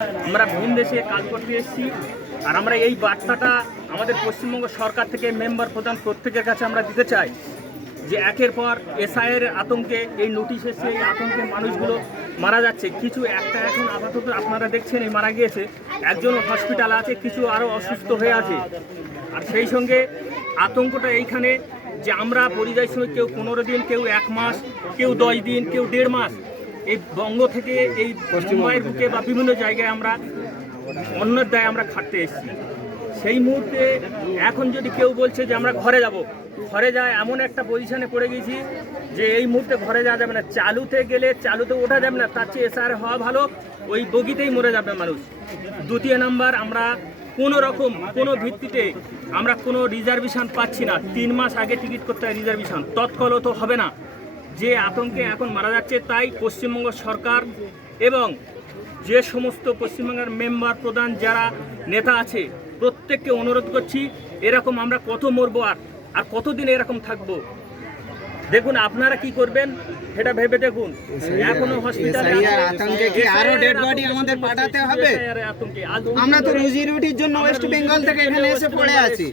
আমরা ভিন দেশে কাজ করতে এসেছি আর আমরা এই বার্তাটা আমাদের পশ্চিমবঙ্গ সরকার থেকে মেম্বার প্রধান প্রত্যেকের কাছে আমরা দিতে চাই যে একের পর এসআইয়ের আতঙ্কে এই নোটিশ এসে এই আতঙ্কে মানুষগুলো মারা যাচ্ছে। কিছু একটা এখন আপাতত আপনারা দেখছেন এই মারা গিয়েছে, একজন হসপিটাল আছে, কিছু আরও অসুস্থ হয়ে আছে। আর সেই সঙ্গে আতঙ্কটা এইখানে যে আমরা পরিযায়ী শ্রমিক কেউ 15 দিন, কেউ 1 মাস, কেউ 10 দিন, কেউ 1.5 মাস এই বঙ্গ থেকে এই মুম্বাইয়ের বুকে বা বিভিন্ন জায়গায় আমরা অন্যের দায়ে আমরা খাটতে এসেছি। সেই মুহূর্তে এখন যদি কেউ বলছে যে আমরা ঘরে যাব, ঘরে যায় এমন একটা পজিশনে পড়ে গেছি যে এই মুহূর্তে ঘরে যাওয়া যাবে না। চালুতে গেলে চালুতে ওঠা যাবে না, তার চেয়ে এসআর হওয়া ভালো, ওই বগিতেই মরে যাবে মানুষ। দ্বিতীয় নাম্বার, আমরা কোনো রকম কোনো ভিত্তিতে আমরা কোনো রিজার্ভেশন পাচ্ছি না। 3 মাস আগে টিকিট করতে হয় রিজার্ভেশন, তৎকালও তো হবে না। যে আতঙ্কে এখন মারা যাচ্ছে, তাই পশ্চিমবঙ্গ সরকার এবং যে সমস্ত পশ্চিমবঙ্গের মেম্বার প্রধান যারা নেতা আছে প্রত্যেককে অনুরোধ করছি, এরকম আমরা কত মরবো আর কতদিন এরকম থাকবো। দেখুন আপনারা কি করবেন সেটা ভেবে দেখুন। এখনো হসপিটালে আতঙ্কে কি আরো ডেড বডি আমাদের পাঠাতে হবে? আমরা তো রুজি রুটির জন্য ওয়েস্ট বেঙ্গল থেকে এখানে এসে পড়ে আছি।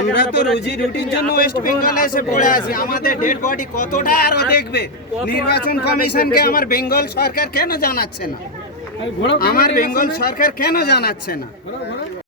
আমরা তো রুজি রুটির জন্য ওয়েস্ট বেঙ্গলে এসে পড়ে আছি। আমাদের ডেড বডি কতটা আরো দেখবে? নির্বাচন কমিশনকে আমার বেঙ্গল সরকার কেন জানাচ্ছে না? আমার বেঙ্গল সরকার কেন জানাচ্ছে না?